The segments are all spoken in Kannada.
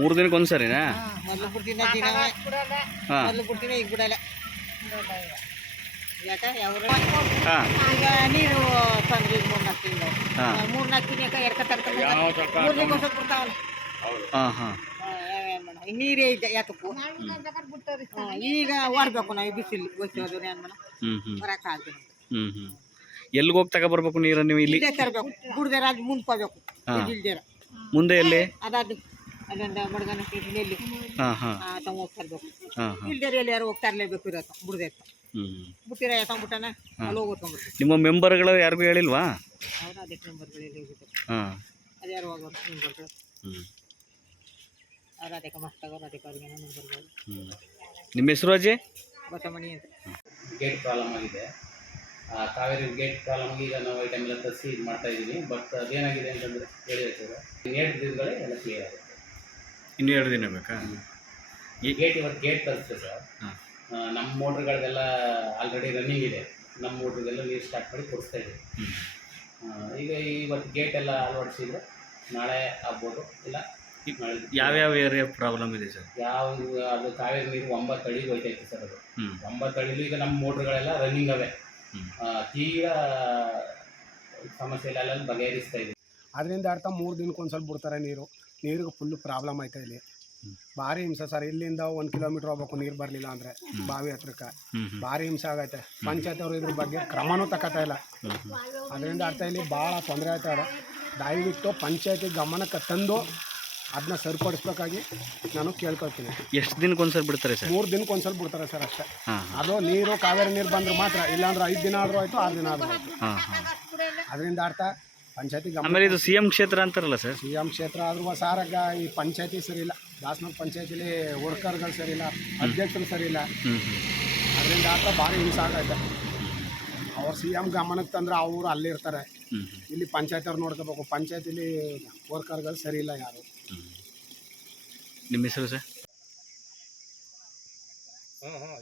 ಮೂರು ದಿನಕ್ಕೆ ಒಂದ್ಸರಿನಾ? ಮೊದಲು ಬಿಡ್ತೀನಿ ದಿನವೇ ಮೊದಲು ಬಿಡ್ತೀನಿ ಈಗ ಬಿಡಲ್ಲ. ಯಾಕೆ ಈಗ ನೀರು ತಂದ್ರೆ ಈಗ 3-4 ತಿಂಗಳು 3-4 ದಿನಕ್ಕೆ ಎರ್ಕ ತರ್ಕೊಂಡು 3 ದಿನಕ್ಕೆ ಬಿಡ್ತಾವಲ್ಲ. ನೀರೇ ಇದೆ ಯಾತಕ್ಕೂ. ಈಗ ಹೊರ್ಬೇಕು ನಾವು ಬಿಸಿಲು ಗೊತ್ತೋದ್ರೆ ಏನ್ ಮಾಡ ಬರಕ್ಕೆ ಆಗ್ತದೆ. ಎಲ್ಲಿಗೆ ಹೋಗಿ ತಗೊಬರ್ಬೇಕು ನೀರು ನೀವು? ಇಲ್ಲಿ ತರಬೇಕು, ಗುಡ್ದೆ ರಾಜ್ ಮುಂದ್ಕೋಬೇಕು. ಇಲ್ದೇರ ಮುಂದೆ ಎಲ್ಲಿ? ಅದಾದ ಅಲ್ಲಿಂದ ಬಡಗನ ಎಲ್ಲಿ ಹೋಗಿ ತರಬೇಕು. ಇಲ್ದೇರ ಎಲ್ಲಿ ಯಾರು ಹೋಗಿ ತರಲೇಬೇಕು ಇರತ್ತ ಬುಡ್ದೆ ಬಿಟ್ಟಿರ ಯಾಕಂಬಿಟ್ಟಾನ ಅಲ್ಲಿ ಹೋಗ್ಬಿಡ್ತಾರೆ. ನಿಮ್ಮ ಮೆಂಬರ್ಗಳು ಯಾರಿಗೂ ಹೇಳಿಲ್ವಾ? ಅವ್ರು ಅದಕ್ಕೆ ಮೆಂಬರ್ಗಳು ಹೋಗಿದ್ದಾರೆ. ಅದು ಯಾರು ಹೋಗೋರು ಮೆಂಬರ್ಗಳು ಅವ್ರು ಅದಕ್ಕೆ ಮಸ್ತಾಗೋರು ಅದಕ್ಕೆ ಅವ್ರಿಗೆ ಮೆಂಬರ್ಗಳು. ನಿಮ್ಮ ಹೆಸರು ಅಜ್ಜಿ? ಬಸಮಣಿ ಅಂತ. ಗೇಟ್ ಪ್ರಾಬ್ಲಮ್ ಆಗಿದೆ, ಕಾವೇರಿ ಗೇಟ್ ಪ್ರಾಬ್ಲಮ್ ಈಗ ನಾವು ಐಟಮ್ ಎಲ್ಲ ತರಿಸಿ ಇದು ಮಾಡ್ತಾ ಇದ್ದೀವಿ. ಬಟ್ ಅದೇನಾಗಿದೆ ಅಂತಂದರೆ ಹೇಳಿ ಹೇಳ್ತೇವೆ, 2 ದಿನಗಳೇ ಎಲ್ಲ ಕ್ಲಿಯರ್ ಆಗುತ್ತೆ. ಇನ್ನೂ 2 ದಿನ ಬೇಕಾ? ಈ ಗೇಟ್ ಇವತ್ತು ಗೇಟ್ ತರಿಸ್ತೇವೆ ಸರ್. ನಮ್ಮ ಮೋಟ್ರ್ಗಳದೆಲ್ಲ ಆಲ್ರೆಡಿ ರನ್ನಿಂಗ್ ಇದೆ. ನಮ್ಮ ಮೋಟ್ರಿಗೆಲ್ಲ ನೀರು ಸ್ಟಾರ್ಟ್ ಮಾಡಿ ಕೊಡಿಸ್ತಾ ಇದ್ದೀವಿ. ಈಗ ಇವತ್ತು ಗೇಟ್ ಎಲ್ಲ ಅಳವಡಿಸಿದ್ರೆ ನಾಳೆ ಆಗ್ಬೋದು, ಇಲ್ಲ ಯಾವ್ಯಾವ ಏರಿಯಾ ಪ್ರಾಬ್ಲಮ್ ಇದೆ ಸರ್? ಅದು ಕಾವೇರಿ ನೀರು 9 ಅಡಿಗೆ ಹೋಯ್ತೈತೆ ಸರ್. ಅದು 9 ಅಡಿಲಿ ಈಗ ನಮ್ಮ ಮೋಟ್ರ್ಗಳೆಲ್ಲ ರನ್ನಿಂಗ್ ಅವೆ. ತೀರಾ ಸಮಸ್ಯೆಲ್ಲ ಬಗೆಹರಿಸ್ತಾ ಇದೆ. ಅದರಿಂದ ಅರ್ಥ 3 ದಿನಕ್ಕೆ ಒಂದ್ಸಲ ಬಿಡ್ತಾರೆ ನೀರು. ನೀರಿಗೆ ಫುಲ್ಲು ಪ್ರಾಬ್ಲಮ್ ಆಯ್ತಾ ಇಲ್ಲಿ, ಭಾರಿ ಹಿಂಸೆ ಸರ್. ಇಲ್ಲಿಂದ 1 ಕಿಲೋಮೀಟ್ರ್ ಹೋಗ್ಬೇಕು ನೀರು ಬರಲಿಲ್ಲ ಅಂದರೆ ಬಾವಿ ಹತ್ರಕ್ಕೆ. ಭಾರಿ ಹಿಂಸೆ ಆಗೈತೆ. ಪಂಚಾಯತ್ ಅವರು ಇದ್ರ ಬಗ್ಗೆ ಕ್ರಮನೂ ತಗೋತಾ ಇಲ್ಲ. ಅದರಿಂದ ಅರ್ಥ ಇಲ್ಲಿ ಭಾಳ ತೊಂದರೆ ಆಯ್ತದೆ. ದಯವಿಟ್ಟು ಪಂಚಾಯತಿ ಗಮನಕ್ಕೆ ತಂದು ಅದನ್ನ ಸರಿಪಡಿಸ್ಬೇಕಾಗಿ ನಾನು ಕೇಳ್ಕೊಳ್ತೀನಿ. ಎಷ್ಟು ದಿನಕ್ಕೆ ಒಂದ್ಸಲ ಬಿಡ್ತಾರೆ ಸರ್? 3 ದಿನಕ್ಕೆ ಒಂದ್ಸಲ ಬಿಡ್ತಾರೆ ಸರ್ ಅಷ್ಟೇ. ಅದು ನೀರು ಕಾವೇರಿ ನೀರು ಬಂದ್ರೆ ಮಾತ್ರ, ಇಲ್ಲಾಂದ್ರೆ 5 ದಿನ ಆದರೂ ಆಯಿತು 6 ದಿನ ಆದರೂ ಆಯಿತು. ಅದರಿಂದ ಅರ್ಥ ಪಂಚಾಯತಿ ಆಮೇಲೆ ಇದು ಸಿ ಎಂ ಕ್ಷೇತ್ರ ಅಂತಾರಲ್ಲ ಸರ್? ಸಿ ಎಂ ಕ್ಷೇತ್ರ ಆದ್ರೂ ಸಾರಾಗ ಈ ಪಂಚಾಯತಿ ಸರಿ ಇಲ್ಲ. ದಾಸನೂರು ಪಂಚಾಯತಿಲಿ ವರ್ಕರ್ಗಳು ಸರಿ ಇಲ್ಲ, ಅಧ್ಯಕ್ಷರು ಸರಿ ಇಲ್ಲ. ಅದರಿಂದ ಅರ್ಥ ಭಾರಿ ಹಿಂಸೆ ಆಗೈತೆ. ಅವ್ರು ಸಿ ಎಂ ಗಮನಕ್ಕೆ ತಂದ್ರೆ ಅವರು ಅಲ್ಲಿರ್ತಾರೆ, ಇಲ್ಲಿ ಪಂಚಾಯತ್ ಅವ್ರು ನೋಡ್ಕೋಬೇಕು. ಪಂಚಾಯತಿಲಿ ವರ್ಕರ್ಗಳು ಸರಿ ಇಲ್ಲ ಯಾರು. ನಿಮ್ಮ ಹೆಸರು ಸರ್?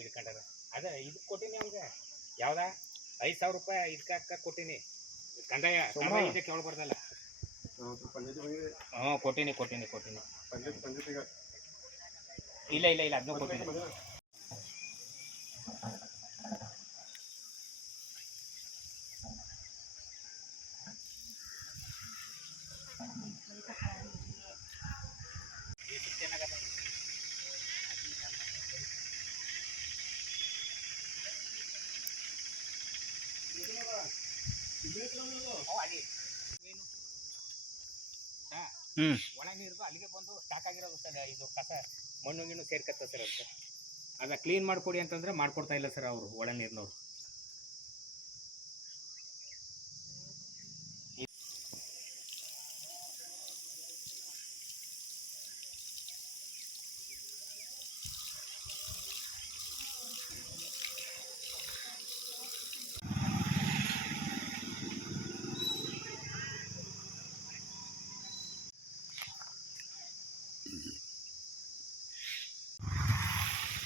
ಇದು ಕಂಡ ಅದೇ ಇದು ಕೊಟ್ಟಿನಿ ಅವ್ರಿಗೆ. ಯಾವ್ದ 5,000 ರೂಪಾಯಿ ಇದಕ್ಕೆ ಕೊಟ್ಟಿನಿ. ಕಂದಾಯ ಇದಕ್ಕೆ ಕೇಳಿ ಬರ್ದಲ್ಲ. ಕೊಟ್ಟಿನಿ ಇಲ್ಲ ಅದನ್ನೂ ಕೊಟ್ಟಿನಿ. ಒಳ ನೀರು ಅಲ್ಲಿಗೆ ಬಂದು ಸ್ಟಾಕ್ ಆಗಿರೋದು ಸರ್. ಇದು ಕಸ ಮಣ್ಣು ಗಿಣ್ಣು ಸೇರ್ಕತ್ತ ಸರ್. ಅದಕ್ಕೆ ಅದ ಕ್ಲೀನ್ ಮಾಡಿಕೊಡಿ ಅಂತಂದ್ರೆ ಮಾಡ್ಕೊಡ್ತಾ ಇಲ್ಲ ಸರ್ ಅವರು ಒಳ ನೀರಿನವ್ರು.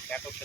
That was